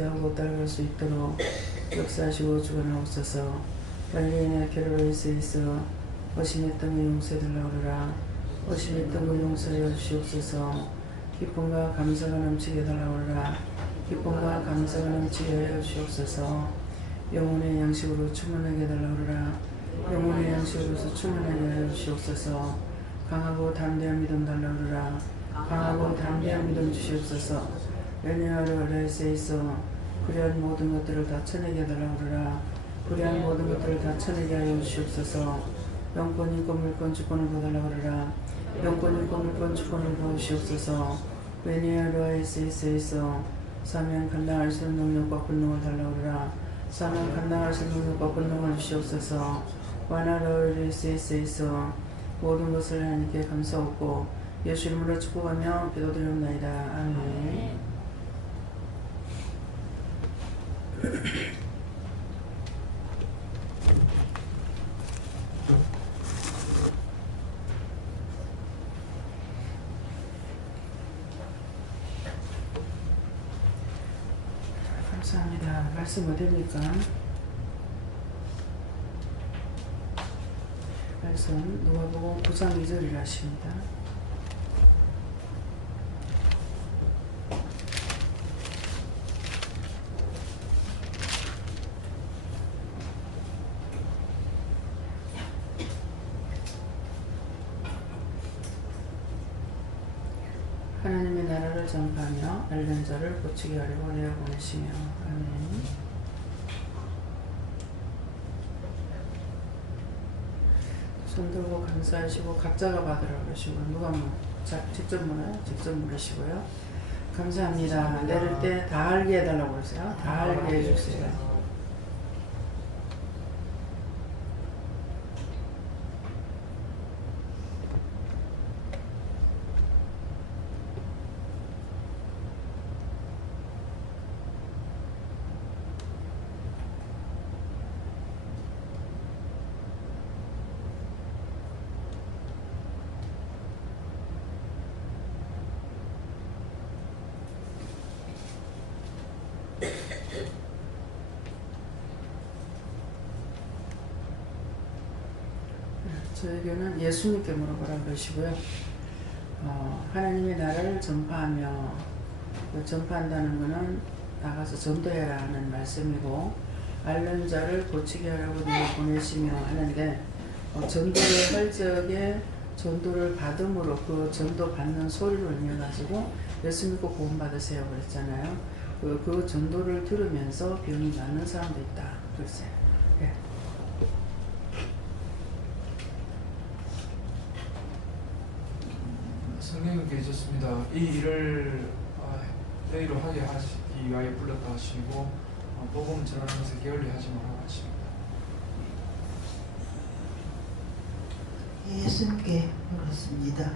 의지하고 따라갈 수 있도록 역사하시고 주관하옵소서. 관리인의 캐롤에서 있어 어심했던 그 용서해달라오라. 어심했던 그 용서하여 주시옵소서. 기쁨과 감사가 넘치게 해달라오라. 기쁨과 감사가 넘치게 하여 주시옵소서. 영혼의 양식으로 충만하게 해달라오라. 영혼의 양식으로서 충만하게 하여 주시옵소서. 강하고 담대한 믿음 달라오라. 강하고 담대한 믿음 주시옵소서. 연애하러 레스에 있어 불의한 모든 것들을 다 쳐내게 해달라오라. 불의한 모든 것들을 다 쳐내게 하여 주시옵소서. 영권, 인권, 물권, 주권을 보달라오라. 영권, 인권, 물권, 주권을 보시옵소서. 연애하러 레스에 있어 사명 감당할 수 있는 능력과 권능을 달라오라. 사명 감당할 수 있는 능력과 권능을 주시옵소서. 완하러 레스에 있어 모든 것을 하나님께 감사하고 예수 이름으로 축복하며 기도드리옵나이다. 아멘. 감사합니다. 말씀 어디입니까? 말씀 누가복음 9장 2절이라 하십니다. 하나님의 나라를 전파하며 앓는 자를 고치게 하려고 내어 보내시며. 아멘. 손 들고 감사하시고 각자가 받으라고 그러시고 누가 직접 물으시고요. 감사합니다. 내릴 때 다 알게 해달라고 그러세요. 다 알게 해주세요. 저에게는 예수님께 물어보라 그러시고요. 하나님의 나라를 전파하며, 전파한다는 것은 나가서 전도해라 하는 말씀이고, 앓는 자를 고치게 하라고 내가 보내시며 하는데, 전도를 할 적에 전도를 받음으로 그 전도 받는 소리를 이어가지고 예수 믿고 구원 받으세요 그랬잖아요. 그 전도를 들으면서 병이 낫는 사람도 있다 그랬어요. 예. 성령님께 있었습니다. 이 일을 회의로 하게 하시기 위하여 불렀다 하시고 복음 전하는 것을 게을리하지 말라고 하십니다. 예수님께 물었습니다.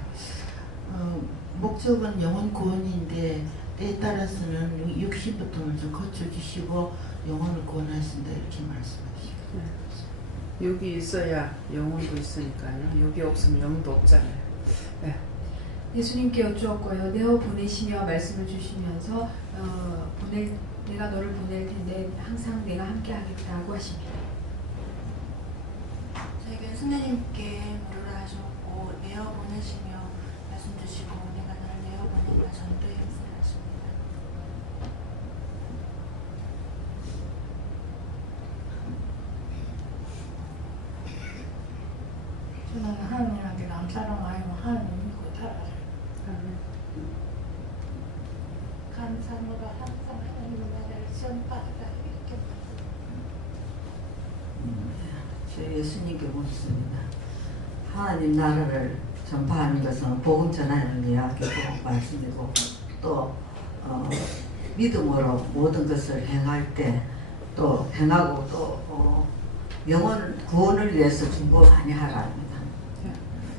목적은 영혼 구원인데 때에 따라서는 육신부터 먼저 거쳐주시고 영혼을 구원하신다 이렇게 말씀하시고. 네. 육이 있어야 영혼도 있으니까요. 육이 없으면 영도 없잖아요. 네. 예수님께 여쭈었고요. 내어 보내시며 말씀을 주시면서 내가 너를 보낼 텐데 항상 내가 함께 하겠다고 하십니다. 저에게 승려님께 물으라 하셨고 내어 보내시며 말씀 주시고 내가 너를 내어 보낸다 전도의 말씀하십니다. 저는 하나님한테 감사랑 아니면 하나님 믿고 살아요. 감사노라 항상 하나님의 나라를 전파하다 이렇게 저 예수님께 묻습니다. 하나님 나라를 전파하는 것은 복음 전하는 이야기고 말씀이고 또 믿음으로 모든 것을 행할 때 또 행하고 또 영혼 구원을 위해서 중보 많이 하랍니다. 네.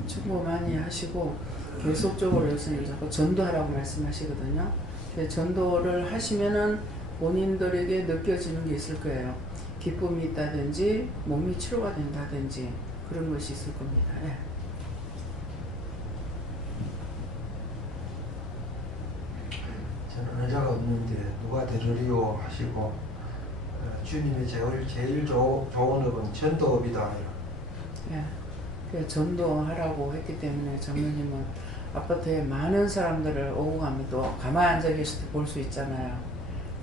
중보 많이 하시고 계속적으로 예수님 자꾸 전도하라고 말씀하시거든요. 전도를 하시면은 본인들에게 느껴지는 게 있을 거예요. 기쁨이 있다든지 몸이 치료가 된다든지 그런 것이 있을 겁니다. 예. 저는 아는 자가 없는데 누가 들으리오 하시고 주님이 제일 좋은 업은 전도업이다. 예. 그 전도하라고 했기 때문에 장로님은 아파트에 많은 사람들을 오고 가면 또 가만히 앉아 계실 때 볼 수 있잖아요.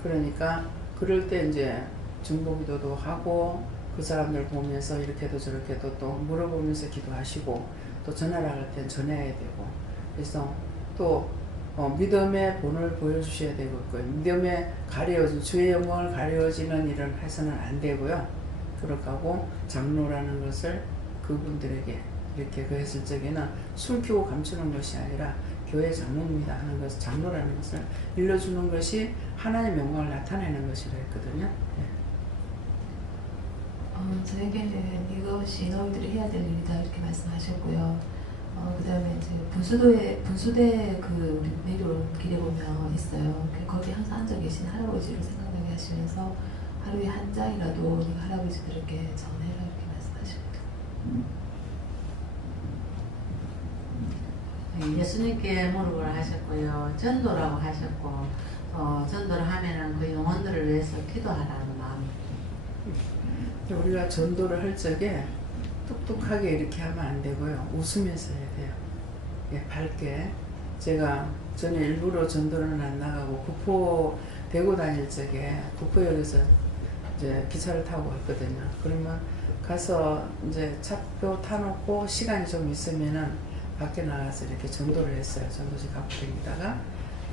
그러니까 그럴 때 이제 중보기도도 하고 그 사람들 보면서 이렇게도 저렇게도 또 물어보면서 기도하시고 또 전화를 할 땐 전해야 되고 그래서 또 믿음의 본을 보여주셔야 되고 믿음에 가려진 주의 영광을 가려지는 일을 해서는 안 되고요. 그렇게 하고 장로라는 것을 그분들에게 이렇게 그 했을 적에는 숨기고 감추는 것이 아니라 교회 장로입니다 하는 것을 장로라는 것을 일러주는 것이 하나님의 영광을 나타내는 것이라 했거든요. 저에게는 이것이 너희들이 해야 될 일이다 이렇게 말씀하셨고요. 그 다음에 이제 분수대 그 우리 내려온 길에 보면 있어요. 거기 항상 앉아 계신 할아버지를 생각나게 하시면서 하루에 한 장이라도 우리가 할아버지들에게 전해라 이렇게 말씀하십니다. 예수님께 무릎을 하셨고요. 전도라고 하셨고 전도를 하면은 그 영혼들을 위해서 기도하라는 마음이. 우리가 전도를 할 적에 뚝뚝하게 이렇게 하면 안 되고요. 웃으면서 해야 돼요. 예, 밝게. 저는 일부러 전도는 안 나가고 구포 대구 다닐 적에 구포역에서 이제 기차를 타고 갔거든요. 그러면 가서 이제 차표 타놓고 시간이 좀 있으면은 밖에 나가서 이렇게 전도를 했어요. 전도지 갖고 다니다가.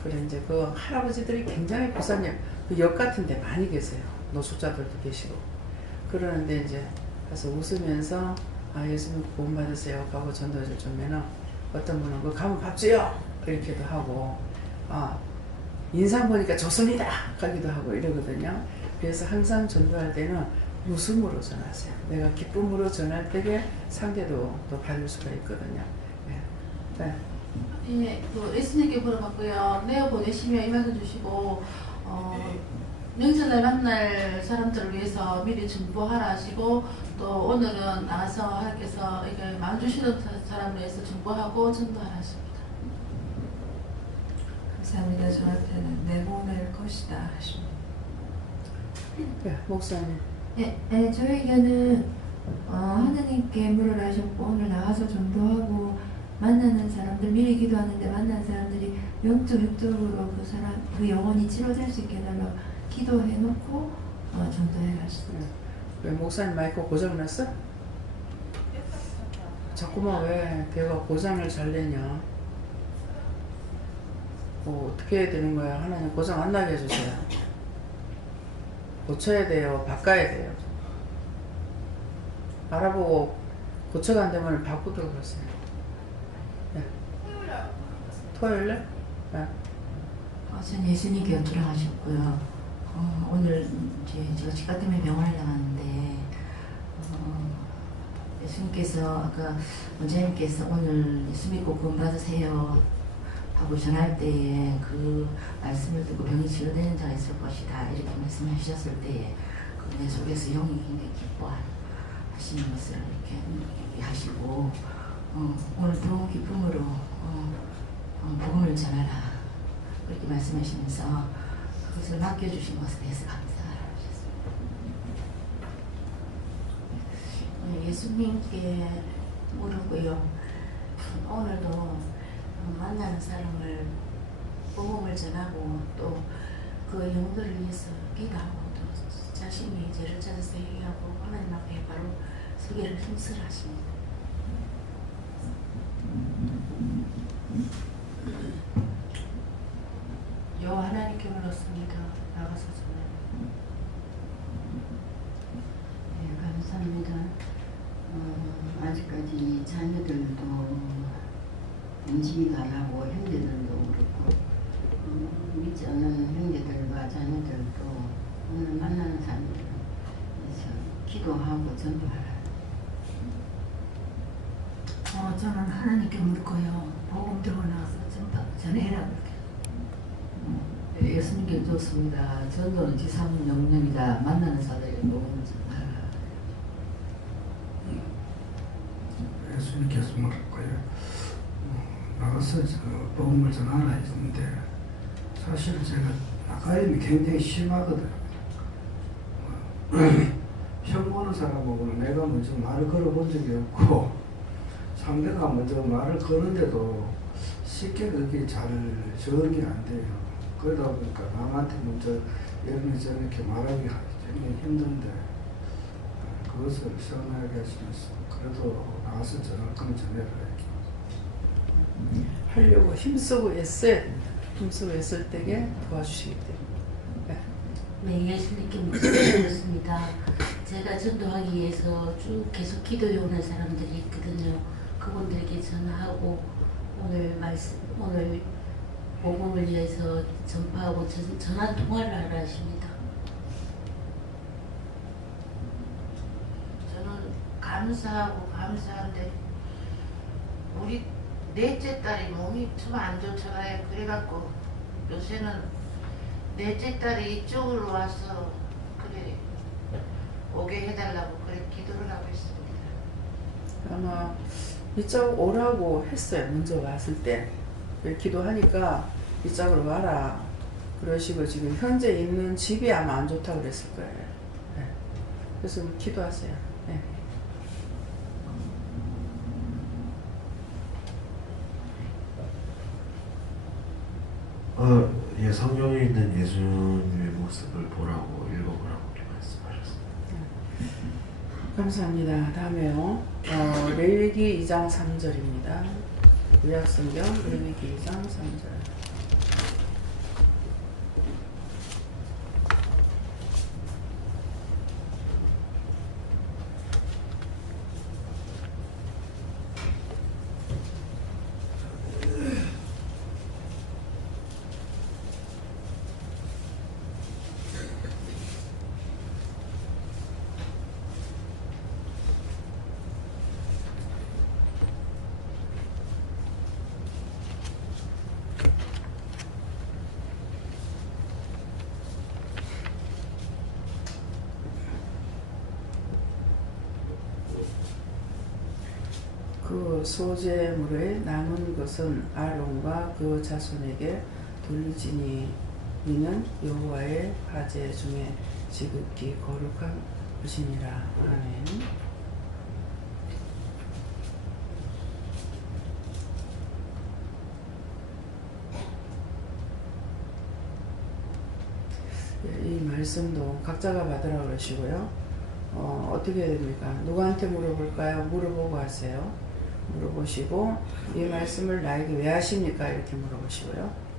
그래 이제 그 할아버지들이 굉장히 부산역 그 역 같은 데 많이 계세요. 노숙자들도 계시고. 그러는데 이제 가서 웃으면서 예수님 구원 받으세요 하고 전도를 주면은 어떤 분은 그 가면 밥 줘요 이렇게도 하고 인상 보니까 좋습니다 하기도 하고 이러거든요. 그래서 항상 전도할 때는 웃음으로 전하세요. 내가 기쁨으로 전할 때에 상대도 또 받을 수가 있거든요. 네. 예, 또 예수님께 물어봤고요. 내어 보내시며 이 말씀 주시고 명절날 만날 사람들을 위해서 미리 중보하라 하시고 또 오늘은 나가서 하나님께서 이게 마음 주시는 사람을 위해서 중보하고 전도하라 하십니다. 감사합니다. 저한테는 내보낼 것이다 하십니다. 네, 목사님. 저에게는 하나님께 물을 하셨고 오늘 나가서 전도하고 만나는 사람들 미리 기도하는데 만난 사람들이 영적으로 그 영혼이 치료될 수 있게 해달라고 기도해놓고 전도해 갔습니다. 왜 목사님 마이크 고장났어? 자꾸만 왜 걔가 고장을 잘 내냐? 어떻게 해야 되는 거야? 하나님 고장 안 나게 해주세요. 고쳐야 돼요. 바꿔야 돼요. 알아보고 고쳐가 안 되면 바꾸도록 하세요. 네. 토요일에? 네. 전 예수님께 돌아가셨고요. 오늘 제가 치과 때문에 병원에 나갔는데 예수님께서 아까 원장님께서 오늘 예수 믿고 구원 받으세요 하고 전할 때에 그 말씀을 듣고 병이 치료되는 자가 있을 것이다 이렇게 말씀하셨을 때에 내 속에서 영이 굉장히 기뻐하시는 것을 이렇게 하시고 오늘 더 기쁨으로 복음을 전하라 그렇게 말씀하시면서 그것을 맡겨주신 것에 대해서 감사하셨습니다. 예수님께 물었고요. 오늘도 만나는 사람을 복음을 전하고 또 그 영들을 위해서 기도하고 또 자신이 죄를 찾아서 회개하고 하나님 앞에 바로 서기를 힘쓰라 하십니다. 여호와 하나님께 물었습니다. 나가서 전해. 네, 감사합니다. 아직까지 자녀들도 움직이가 안 하고 형제들도 그렇고 믿지 않는 형제들과 자녀들도 오늘 만나는 사람들을 위해서 기도하고 전도하라. 저는 하나님께 물 거요. 복음 들고 나와서 전해라 그렇게. 예수님께 좋습니다. 전도는 지상 명령이다. 만나는 사람에게 복음을 전하라. 예수님께서 물을 거예요. 나가서 복음을 전하라 했는데 사실은 제가 아까임이 굉장히 심하거든요. 처음 보는 사람하고는 내가 먼저 말을 걸어본 적이 없고 상대가 먼저 말을 거는데도 쉽게 그게 잘 적응이 안 돼요. 그러다 보니까 남한테 먼저 이렇게 말하기가 굉장히 힘든데 그것을 시원하게 하시면서 그래도 나와서 전화권을 전해라 이렇게 하려고 힘쓰고 애쓸 때에 도와주시기 때문에. 네, 예수님께 묻습니다. 제가 전도하기 위해서 쭉 계속 기도해 오는 사람들이 있거든요. 그분들에게 전화하고 오늘 복음을 위해서 전파하고 전화 통화를 하라 하십니다. 저는 감사한데 우리 넷째 딸이 몸이 좀 안 좋잖아요. 그래갖고 요새는 넷째 딸이 이쪽으로 와서 그래 오게 해달라고 그래 기도를 하고 있습니다. 아마 이쪽 오라고 했어요. 먼저 왔을 때 기도하니까 이쪽으로 와라 그러시고 지금 현재 있는 집이 아마 안 좋다고 그랬을 거예요. 네. 그래서 기도하세요. 네. 예, 성경에 있는 예수님의 모습을 보라고 읽어보라고 이렇게 말씀하셨습니다. 감사합니다. 다음에요. 레위기 2장 3절입니다. 구약성경 레위기 2장 3절. 그 소제물의 남은 것은 아론과 그 자손에게 돌리지니 이는 여호와의 화제 중에 지극히 거룩한 것이니라. 아멘. 이 말씀도 각자가 받으라고 그러시고요. 어떻게 됩니까? 누구한테 물어볼까요? 물어보고 하세요. 물어보시고 이 말씀을 나에게 왜 하십니까? 이렇게 물어보시고요.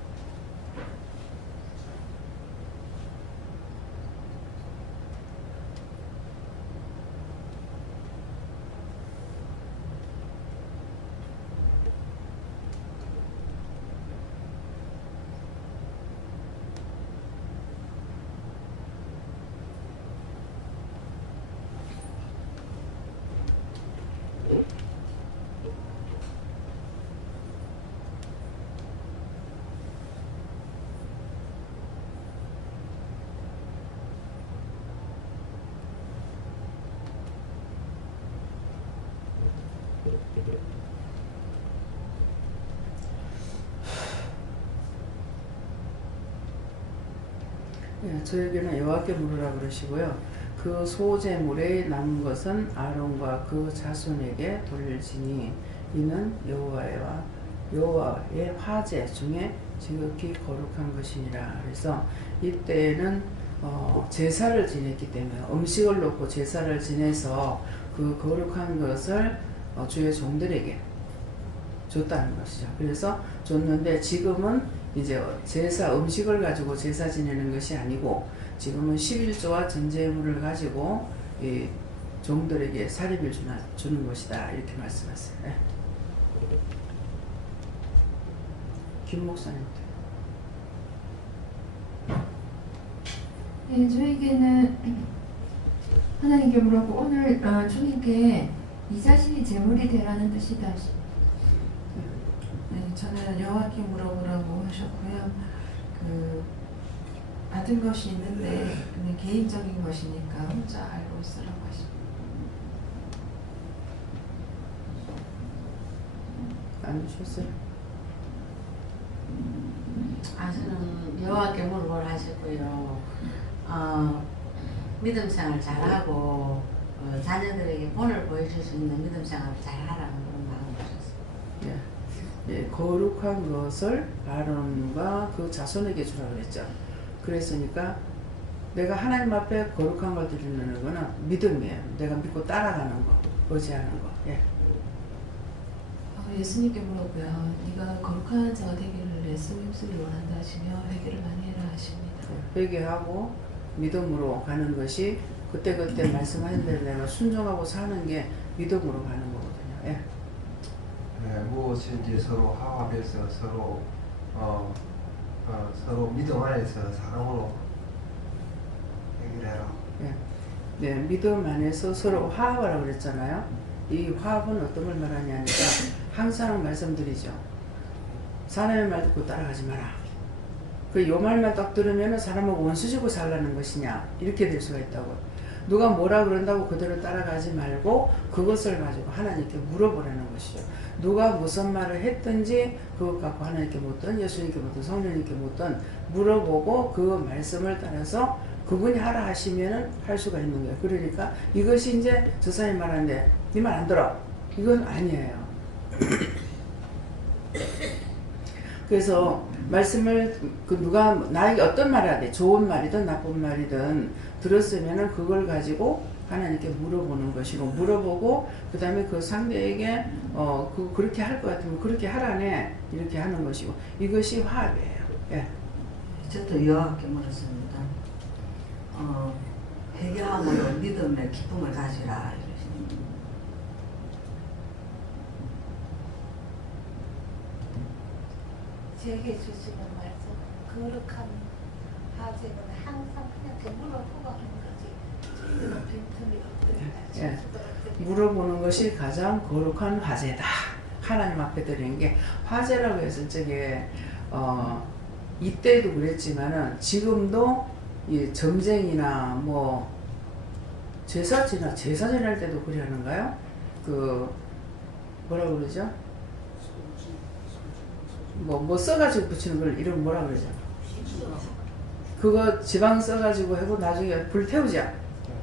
네, 저에게는 여호와께 물으라 그러시고요. 그 소제물에 남은 것은 아론과 그 자손에게 돌릴지니 이는 여호와의 화제 중에 지극히 거룩한 것이니라. 그래서 이때는 제사를 지냈기 때문에 음식을 놓고 제사를 지내서 그 거룩한 것을 주의 종들에게 줬다는 것이죠. 그래서 줬는데 지금은 이제 제사 음식을 가지고 제사 지내는 것이 아니고 지금은 11조와 전제물을 가지고 이 종들에게 사립을 주는 것이다. 이렇게 말씀하세요. 네. 김 목사님부터. 네, 저에게는 하나님께 물었고 오늘 주님께 이 자신이 제물이 되라는 뜻이다. 네, 저는 여호와께 물어보라고 하셨고요. 받은 것이 있는데 그냥 개인적인 것이니까 혼자 알고 있으라고 하십니다. 안 주셨어요? 저는 여호와께 물어보라 하셨고요. 믿음 생활 잘하고 자녀들에게 본을 보여줄 수 있는 믿음 생활을 잘하라는 그런 마음을 주셨습니다. 예, 거룩한 것을 아론과 그 자손에게 주라 그랬죠. 그랬으니까 내가 하나님 앞에 거룩한 걸 드리는 거는 믿음이에요. 내가 믿고 따라가는 거, 의지하는 거. 예. 예수님께 물었고요. 네가 거룩한 자가 되기를 예수님 힘쓰기를 원한다 하시며 회개를 많이 해라 하십니다. 회개하고 믿음으로 가는 것이 그때그때 말씀하신 대로 내가 순종하고 사는 게 믿음으로 가는 거거든요. 예. 네, 무엇인지 서로 화합해서 서로 서로 믿음 안에서 사랑으로 해결해라. 예. 네, 믿음 안에서 서로 화합하라고 그랬잖아요. 이 화합은 어떤 걸 말하냐니까 항상 말씀드리죠. 사람의 말 듣고 따라가지 마라. 그 요 말만 딱 들으면 사람은 원수지고 살라는 것이냐 이렇게 될 수가 있다고. 누가 뭐라 그런다고 그대로 따라가지 말고 그것을 가지고 하나님께 물어보라는 것이죠. 누가 무슨 말을 했든지 그것 갖고 하나님께 묻든 예수님께 묻든 성령님께 묻든 물어보고 그 말씀을 따라서 그분이 하라 하시면은 할 수가 있는 거예요. 그러니까 이것이 이제 저 사람이 말하는데 네 말 안 들어. 이건 아니에요. 그래서 말씀을 누가 나에게 어떤 말을 하되 좋은 말이든 나쁜 말이든 들었으면은 그걸 가지고 하나님께 물어보는 것이고 물어보고 그 다음에 그 상대에게 그렇게 할 것 같으면 그렇게 하라네 이렇게 하는 것이고 이것이 화합이에요. 예. 저도 여호와께 물었습니다. 회개함으로 믿음의 기쁨을 가지라 이러십니다. 제게 주시는 말씀 거룩한 화제는 항상 그냥 물어보고 하는 거지 빈틈이 없더라. 예. 물어보는 것이 가장 거룩한 화제다. 하나님 앞에 드리는 게 화제라고 해서 저게 이때도 그랬지만은 지금도 이 점쟁이나 뭐 제사 지낼 때도 그래 하는가요? 그 뭐라고 그러죠? 뭐 써가지고 붙이는 걸 이름 뭐라 그러죠? 그거 지방 써가지고 하고 나중에 불 태우자.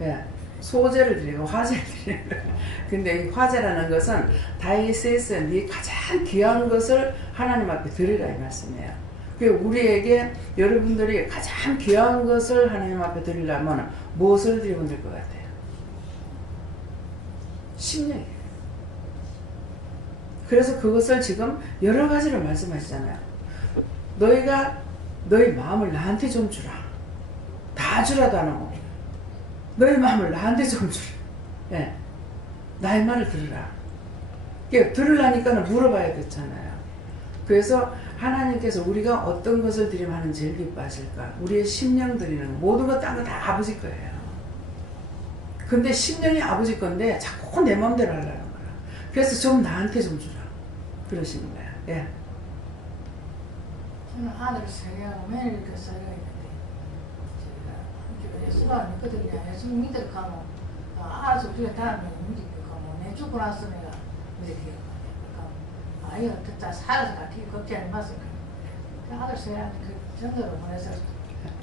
예. 소재를 드리고 화제를 드리는 거예요. 근데 이 화제라는 것은 다이세스 네 가장 귀한 것을 하나님 앞에 드리라 이 말씀이에요. 우리에게 여러분들이 가장 귀한 것을 하나님 앞에 드리려면 무엇을 드리면 될 것 같아요? 심령이에요. 그래서 그것을 지금 여러 가지로 말씀하시잖아요. 너희가 너희 마음을 나한테 좀 주라. 다 주라도 안 하고 너희 마음을 나한테 좀 주라. 예. 나의 말을 들으라. 들으려니까는 물어봐야 됐잖아요. 그래서 하나님께서 우리가 어떤 것을 드리면 하는 제일 기뻐하실까? 우리의 심령 드리는 모든 것 딴 거 다 아버지 거예요. 근데 심령이 아버지 건데 자꾸 내 마음대로 하려는 거야. 그래서 좀 나한테 좀 주라. 그러시는 거야. 예. 저는 아들 세계하고 매일 이렇게 써야 되는데 예수를 안 믿거든요. 예수 믿을 가면 알아서 우리가 다음에 믿으니까 내 죽고 나서 내가 믿게 그러니까 아예 어떻다 살아서 같이 걱정이 맞으니까 아들 세계하는 그 전도를 보내서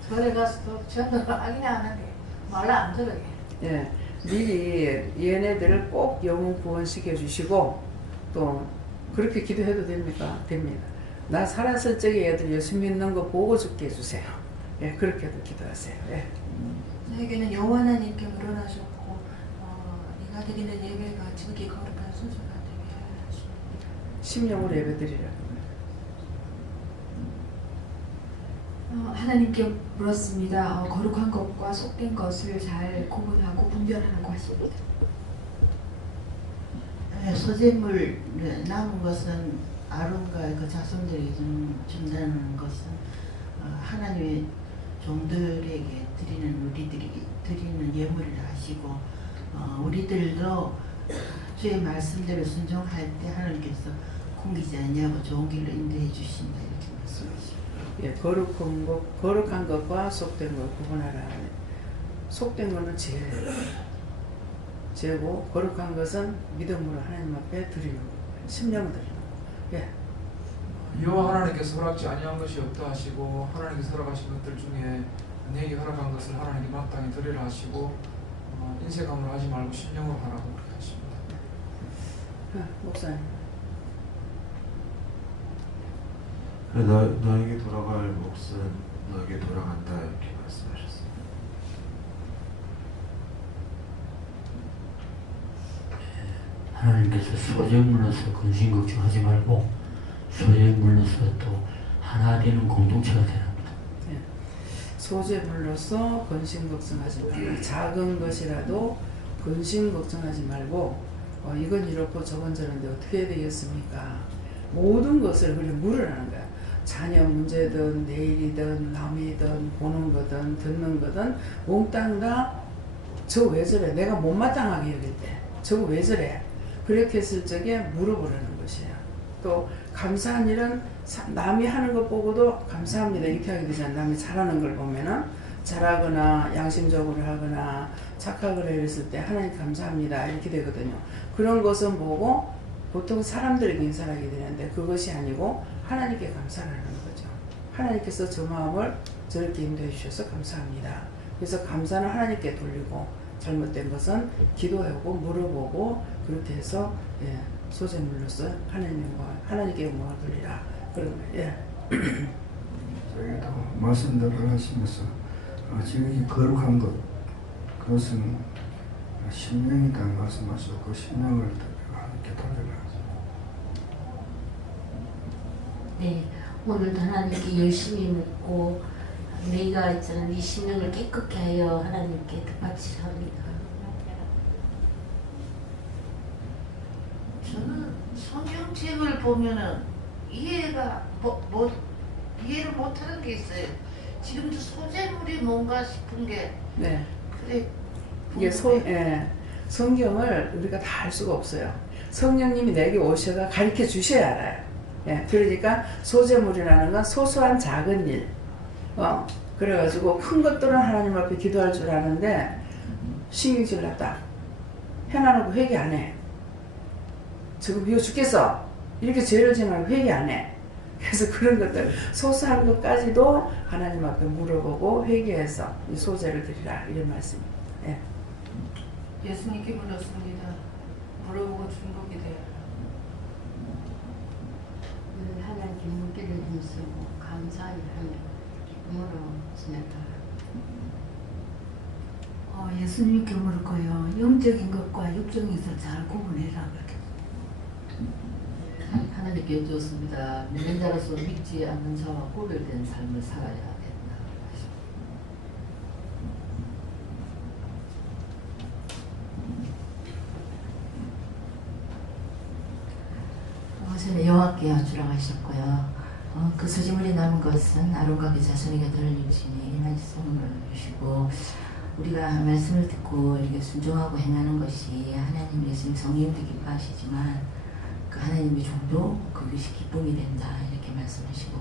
거래 가서 또 전도를 하긴 하는데 말을 안 들어요. 예. 미리 얘네들을 꼭 영혼 구원시켜 주시고 또 그렇게 기도해도 됩니까? 됩니다. 나 살았을 적에 얘들 예수 믿는 거 보고 죽게 해주세요. 예, 그렇게도 기도하세요. 예. 너에게는 여호와 하나님께 물어나셨고 네가 드리는 예배가 지극히 거룩한 순수가 되게 하십니다. 심령으로 예배드리라. 하나님께 물었습니다. 거룩한 것과 속된 것을 잘 구분하고 분별하라고 하십니다. 소재물 남은 것은 아론과 그 자손들에게 준다는 것은 하나님의 종들에게 드리는 우리들이 드리는 예물이라 하시고 우리들도 주의 말씀대로 순종할 때 하나님께서 공기지 않냐고 좋은 길로 인도해 주신다 이렇게 말씀하시고 예, 거룩한 것과 속된 것 구분하라. 속된 것은 죄고 거룩한 것은 믿음으로 하나님 앞에 드리는 거, 심령 드리는 거. 예. 여호와 하나님께서 허락지 아니한 것이 없다 하시고 하나님께서 허락하신 것들 중에 내게 허락한 것을 하나님께 마땅히 드리라 하시고 인색함으로 하지 말고 신령으로 하라고 그렇게 하십니다. 목사님. 너에게 돌아갈 몫은 너에게 돌아간다 이렇게 말씀하셨습니다. 하나님께서 소재물로서 근심 걱정하지 말고 소재물로서 또 하나 되는 공동체가 되랍니다. 네. 소재물로서 근심 걱정하지 말고 작은 것이라도 근심 걱정하지 말고 이건 이렇고 저건 저런데 어떻게 해야 되겠습니까? 모든 것을 그냥 물으라는 거야. 자녀 문제든 내일이든 남이든 보는 거든 듣는 거든 몽땅 다 저 왜 저래? 내가 못마땅하게 여길 때 저거 왜 저래? 그렇게 했을 적에 물어보라는 것이야. 또 감사한 일은 남이 하는 것 보고도 감사합니다 이렇게 하게 되잖아. 남이 잘하는 걸 보면은 잘하거나 양심적으로 하거나 착하거나 이랬을 때 하나님 감사합니다 이렇게 되거든요. 그런 것은 보고 보통 사람들에게 인사하게 되는데 그것이 아니고 하나님께 감사를 하는 거죠. 하나님께서 저 마음을 저렇게 인도해 주셔서 감사합니다. 그래서 감사는 하나님께 돌리고 잘못된 것은 기도하고 물어보고 그렇게 해서 소재물로서 하나님께 영광을 돌리라 그런 거예요. 저희도 말씀들을 하시면서 지금 이 거룩한 것 그것은 신명이다 말씀하시고 그 신명을 하나님께 돌려라. 네, 오늘도 하나님께 열심히 묻고 내가 있잖아 네 신명을 깨끗게 하여 하나님께 바치라 합니다. 저는 성경책을 보면은 이해를 못하는 게 있어요. 지금도 소재물이 뭔가 싶은 게 네. 그래. 이게 성경을 우리가 다 알 수가 없어요. 성령님이 내게 오셔가 가르쳐 주셔야 알아요. 그러니까 소재물이라는 건 소소한 작은 일. 그래가지고 큰 것들은 하나님 앞에 기도할 줄 아는데 신경질 났다. 해놔놓고 회개 안 해. 지금 미워 죽겠어. 이렇게 죄를 지면 회개 안 해. 그래서 그런 것들 소소한 것까지도 하나님 앞에 물어보고 회개해서 이 소재를 드리라 이런 말씀입니다. 예수님께 물었습니다. 물어보고 중복이 돼요. 하나님께 묻기를 힘쓰고 감사히 하며 기쁨으로 지내다. 예수님께 물을 거예요. 영적인 것과 육적인 것을 잘 구분해라 그렇게. 하나님께 여쭈었습니다. 믿는 자로서 믿지 않는 자와 구별된 삶을 살아야 된다. 전에 여호와께 여쭈라고 하셨고요. 그 소지물이 남은 것은 아론과 그 자손에게 들을지니 이 말씀을 주시고 우리가 말씀을 듣고 이렇게 순종하고 행하는 것이 하나님 예수님 성령도 기뻐하시지만 그 하나님의 종도 그것이 기쁨이 된다 이렇게 말씀하시고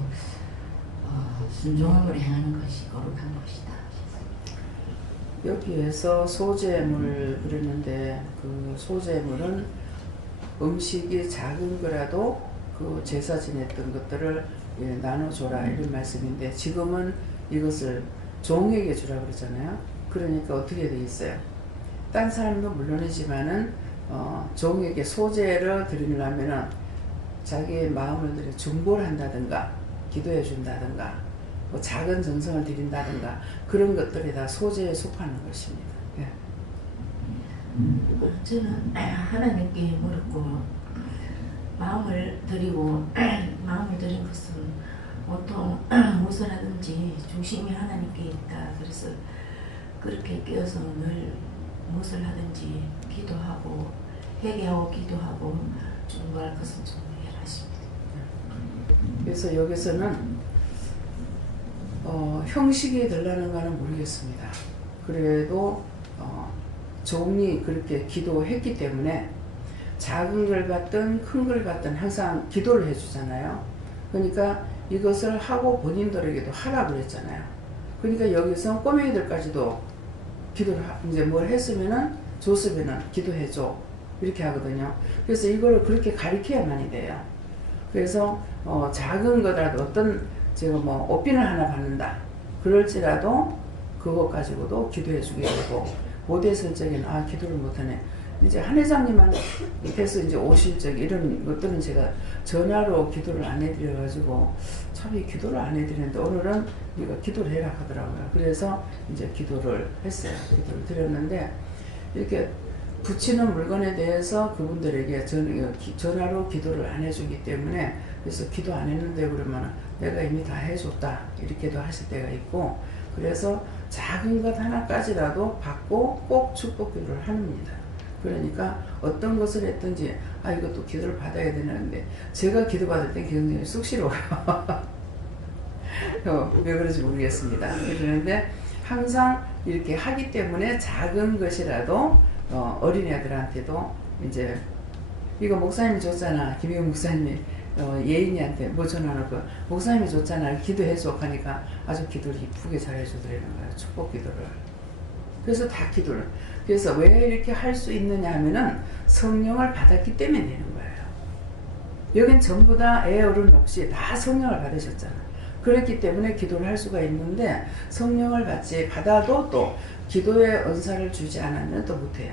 순종함으로 행하는 것이 거룩한 것이다. 여기에서 소재물 그랬는데 그 소재물은 음식이 작은 거라도 그 제사 지냈던 것들을 나눠줘라 이런 말씀인데 지금은 이것을 종에게 주라 그러잖아요. 그러니까 어떻게 되겠어요? 딴 사람도 물론이지만은 종에게 소재를 드리려면은 자기의 마음을 들여 중보를 한다든가 기도해 준다든가 뭐 작은 정성을 드린다든가 그런 것들이 다 소재에 속하는 것입니다. 저는 하나님께 물었고 마음을 드리고 마음을 드린 것은 보통 무엇을 하든지 중심이 하나님께 있다. 그래서 그렇게 깨어서 늘 무엇을 하든지 기도하고 회개하고 기도하고 중보할 것은 좀 해라십니다. 그래서 여기서는 형식이 되려는가는 모르겠습니다. 그래도 종이 그렇게 기도했기 때문에 작은 걸 받든 큰 걸 받든 항상 기도를 해주잖아요. 그러니까 이것을 하고 본인들에게도 하라 그랬잖아요. 그러니까 여기서 꼬맹이들까지도 기도를 이제 뭘 했으면은 줬으면은 기도해줘 이렇게 하거든요. 그래서 이걸 그렇게 가르쳐야만이 돼요. 그래서 작은 거라도 어떤 제가 뭐 옷비를 하나 받는다 그럴지라도 그것 가지고도 기도해 주게 되고 못 했을 적에는 아 기도를 못하네. 이제 한 회장님만 밑에서 이제 오실 적 이런 것들은 제가 전화로 기도를 안 해드려가지고 참 이 기도를 안 해드리는데 오늘은 네가 기도를 해라 하더라고요. 그래서 이제 기도를 했어요. 기도를 드렸는데 이렇게 붙이는 물건에 대해서 그분들에게 전화로 기도를 안 해주기 때문에 그래서 기도 안 했는데 그러면 내가 이미 다 해줬다 이렇게도 하실 때가 있고 그래서 작은 것 하나까지라도 받고 꼭 축복 기도를 합니다. 그러니까 어떤 것을 했든지 아 이것도 기도를 받아야 되는데 제가 기도 받을 때 굉장히 쑥스러워요. 왜 그런지 모르겠습니다. 그러는데 항상 이렇게 하기 때문에 작은 것이라도 어린애들한테도 이제 이거 목사님이 줬잖아. 김희경 목사님이 예인이한테 뭐 전화하고 목사님이 줬잖아. 기도해줘 하니까 아주 기도를 이쁘게 잘해주더라는 거예요. 축복 기도를. 그래서 다 기도를. 그래서 왜 이렇게 할 수 있느냐 하면은 성령을 받았기 때문에 되는 거예요. 여긴 전부 다 애 어른 없이 다 성령을 받으셨잖아. 그렇기 때문에 기도를 할 수가 있는데 성령을 받아도 또 기도의 은사를 주지 않으면 또 못해요.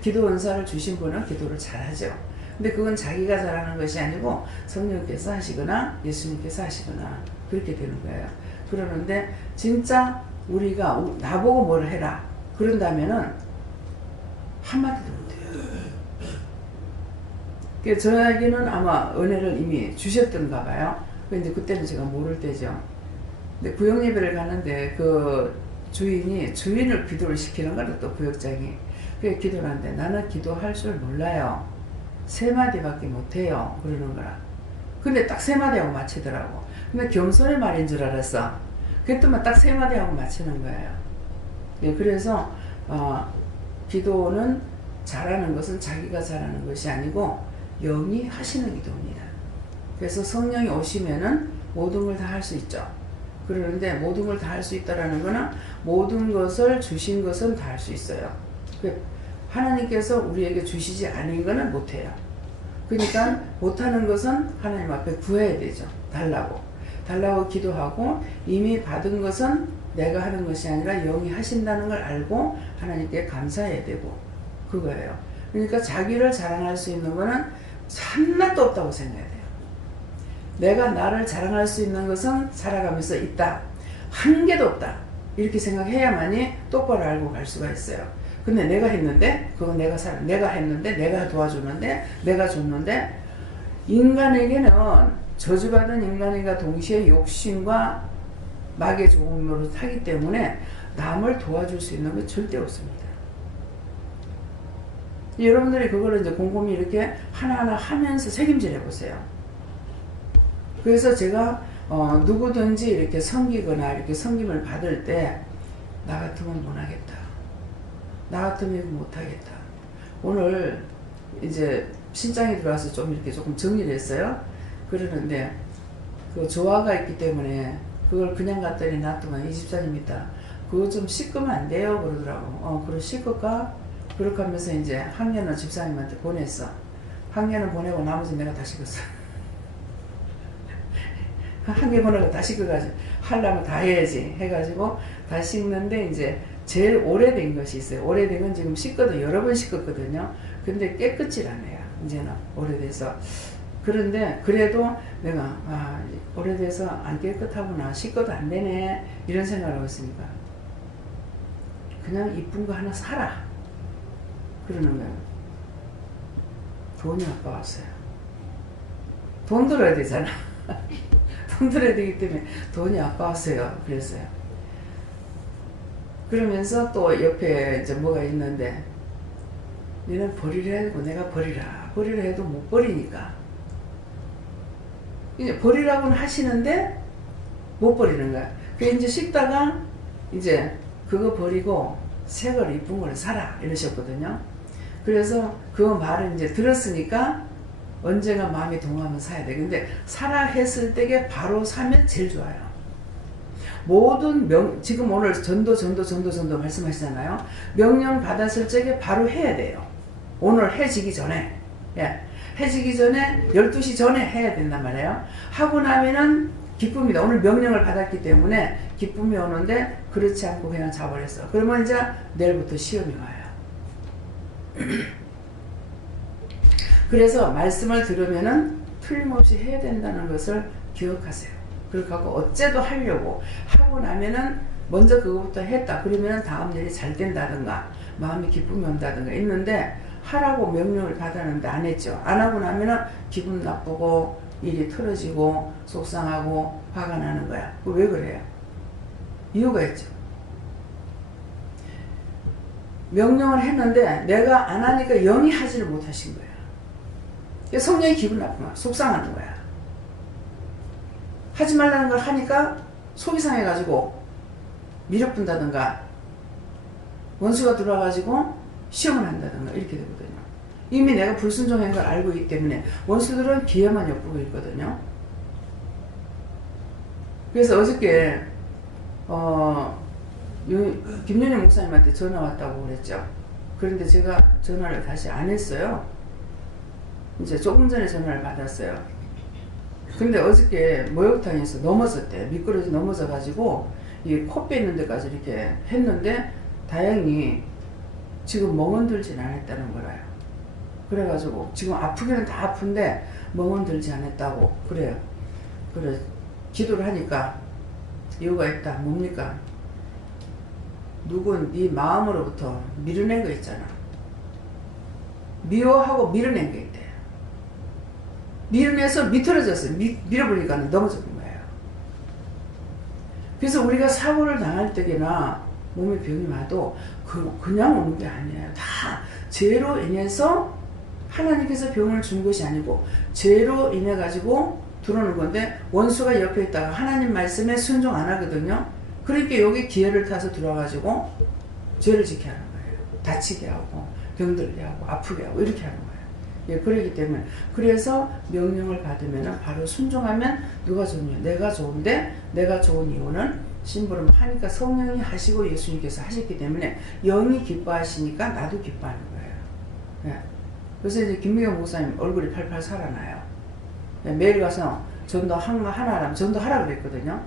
기도 은사를 주신 분은 기도를 잘하죠. 근데 그건 자기가 잘하는 것이 아니고 성령께서 하시거나 예수님께서 하시거나 그렇게 되는 거예요. 그러는데 진짜 우리가 나보고 뭘 해라 그런다면은 한마디도 못해요. 그래서 저에게는 아마 은혜를 이미 주셨던가 봐요. 근데 그때는 제가 모를 때죠. 근데 구역 예배를 가는데 그 주인을 기도를 시키는 거는 또 구역장이 그래 기도를 하는데 나는 기도할 줄 몰라요. 3마디밖에 못해요. 그러는 거라. 근데 딱 3마디 하고 마치더라고. 근데 겸손의 말인 줄 알았어. 그랬더니 딱 3마디 하고 마치는 거예요. 예, 그래서 기도는 잘하는 것은 자기가 잘하는 것이 아니고 영이 하시는 기도입니다. 그래서 성령이 오시면은 모든 걸 다 할 수 있죠. 그러는데 모든 걸 다 할 수 있다라는 거는 모든 것을 주신 것은 다 할 수 있어요. 하나님께서 우리에게 주시지 않은 거는 못해요. 그러니까 못하는 것은 하나님 앞에 구해야 되죠. 달라고 기도하고 이미 받은 것은 내가 하는 것이 아니라 영이 하신다는 걸 알고 하나님께 감사해야 되고 그거예요. 그러니까 자기를 자랑할 수 있는 거는 하나도 없다고 생각해야 돼요. 내가 나를 자랑할 수 있는 것은 살아가면서 있다. 한 개도 없다. 이렇게 생각해야만이 똑바로 알고 갈 수가 있어요. 근데 내가 했는데 그건 내가 했는데 내가 도와주는데 내가 줬는데 인간에게는 저주받은 인간과 동시에 욕심과 마귀의 종로를 타기 때문에 남을 도와줄 수 있는 건 절대 없습니다. 여러분들이 그거를 이제 곰곰이 이렇게 하나하나 하면서 책임질 해보세요. 그래서 제가 누구든지 이렇게 섬기거나 이렇게 섬김을 받을 때 나 같으면 못하겠다. 나 같으면 못하겠다. 오늘 이제 신장이 들어와서 좀 이렇게 조금 정리를 했어요. 그러는데 그 조화가 있기 때문에 그걸 그냥 갔더니 놔두면 이 집사님 있다. 그거 좀 씻으면 안 돼요 그러더라고. 그래 씻을까? 그렇게 하면서 이제 한 개는 집사님한테 보냈어. 한 개는 보내고 나머지 내가 다 씻었어. 한 개 보내고 다 씻어가지고 하려면 다 해야지 해가지고 다 씻는데 이제 제일 오래된 것이 있어요. 오래된 건 지금 씻거든 여러 번 씻었거든요. 근데 깨끗질 않아요. 이제는 오래돼서. 그런데 그래도 내가 오래돼서 안 깨끗하구나 씻어도 안 되네 이런 생각을 하고 있으니까 그냥 이쁜 거 하나 사라 그러는 거예요. 돈이 아까웠어요. 돈 들어야 되잖아. 돈 들어야 되기 때문에 돈이 아까웠어요. 그랬어요. 그러면서 또 옆에 이제 뭐가 있는데 너는 버리라 해도 내가 버리라 해도 못 버리니까 이제 버리라고는 하시는데 못 버리는 거야. 그래서 이제 씻다가 이제 그거 버리고 새 걸 이쁜 걸 사라 이러셨거든요. 그래서 그 말을 이제 들었으니까 언젠가 마음이 동하면 사야 돼. 근데 사라 했을 때게 바로 사면 제일 좋아요. 모든 지금 오늘 전도 말씀하시잖아요. 명령 받았을 적에 바로 해야 돼요. 오늘 해지기 전에 예. 해지기 전에 12시 전에 해야 된단 말이에요. 하고 나면은 기쁨이다. 오늘 명령을 받았기 때문에 기쁨이 오는데 그렇지 않고 그냥 자버렸어. 그러면 이제 내일부터 시험이 와요. 그래서 말씀을 들으면은 틀림없이 해야 된다는 것을 기억하세요. 그렇게 하고 어째도 하려고 하고 나면은 먼저 그거부터 했다. 그러면 다음 일이 잘 된다든가 마음이 기쁨이 온다든가 있는데 하라고 명령을 받았는데 안 했죠. 안 하고 나면은 기분 나쁘고 일이 틀어지고 속상하고 화가 나는 거야. 왜 그래요? 이유가 있죠. 명령을 했는데 내가 안 하니까 영이 하지를 못하신 거야. 성령이 기분 나쁘면 속상하는 거야. 하지 말라는 걸 하니까 속이 상해가지고 미륵분다든가 원수가 들어와가지고 시험을 한다든가 이렇게 되거든요. 이미 내가 불순종한 걸 알고 있기 때문에 원수들은 기회만 엿보고 있거든요. 그래서 어저께 김윤희 목사님한테 전화 왔다고 그랬죠. 그런데 제가 전화를 다시 안 했어요. 이제 조금 전에 전화를 받았어요. 근데 어저께 목욕탕에서 넘어졌대. 미끄러져 넘어져가지고 이 코 빼는 데까지 이렇게 했는데 다행히 지금 멍은 들진 않았다는 거라요. 그래가지고 지금 아프기는 다 아픈데 멍은 들지 않았다고 그래요. 그래 기도를 하니까 이유가 있다. 뭡니까? 누군 네 마음으로부터 밀어낸 거 있잖아. 미워하고 밀어낸 게 있대. 밀어내서 미끄러졌어요. 밀어버리니까 넘어졌는 거예요. 그래서 우리가 사고를 당할 때나 몸에 병이 와도 그냥 오는 게 아니에요. 다 죄로 인해서 하나님께서 병을 준 것이 아니고 죄로 인해 가지고 들어오는 건데 원수가 옆에 있다가 하나님 말씀에 순종 안 하거든요. 그러니까 여기 기회를 타서 들어와가지고 죄를 지게 하는 거예요. 다치게 하고 병들게 하고 아프게 하고 이렇게 하는 거예요. 예, 그러기 때문에 그래서 명령을 받으면 바로 순종하면 누가 좋냐? 내가 좋은데 내가 좋은 이유는 심부름 하니까 성령이 하시고 예수님께서 하셨기 때문에 영이 기뻐하시니까 나도 기뻐하는 거예요. 예. 그래서 이제 김미경 목사님 얼굴이 팔팔 살아나요. 예, 매일 가서 전도 하나 하라면 전도하라 그랬거든요.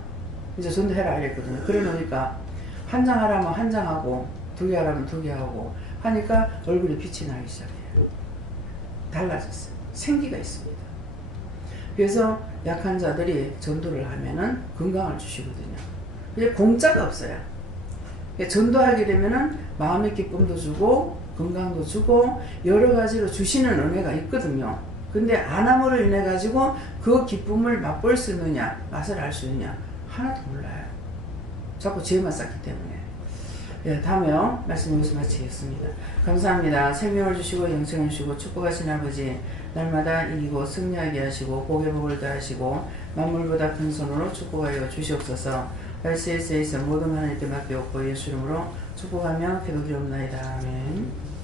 이제 전도해라 이랬거든요. 그래 놓으니까 한 장 하라면 한 장 하고 2개 하라면 2개 하고 하니까 얼굴에 빛이 나기 시작해요. 달라졌어요. 생기가 있습니다. 그래서 약한 자들이 전도를 하면은 건강을 주시거든요. 이제 공짜가 없어요. 전도하게 되면은 마음의 기쁨도 주고 건강도 주고 여러 가지로 주시는 은혜가 있거든요. 근데 안 함으로 인해 가지고 그 기쁨을 맛볼 수 있느냐, 맛을 알 수 있느냐 하나도 몰라요. 자꾸 죄만 쌓기 때문에. 예, 다음에요. 말씀 여기서 마치겠습니다. 감사합니다. 생명을 주시고 영생을 주시고 축복하신 아버지 날마다 이기고 승리하게 하시고 복의 복을 더하시고 만물보다 큰 손으로 축복하여 주시옵소서. LCS에서 모든 하나님께 맡겨옵고 예수 이름으로 축복하며 기도드리옵나이다. 아멘.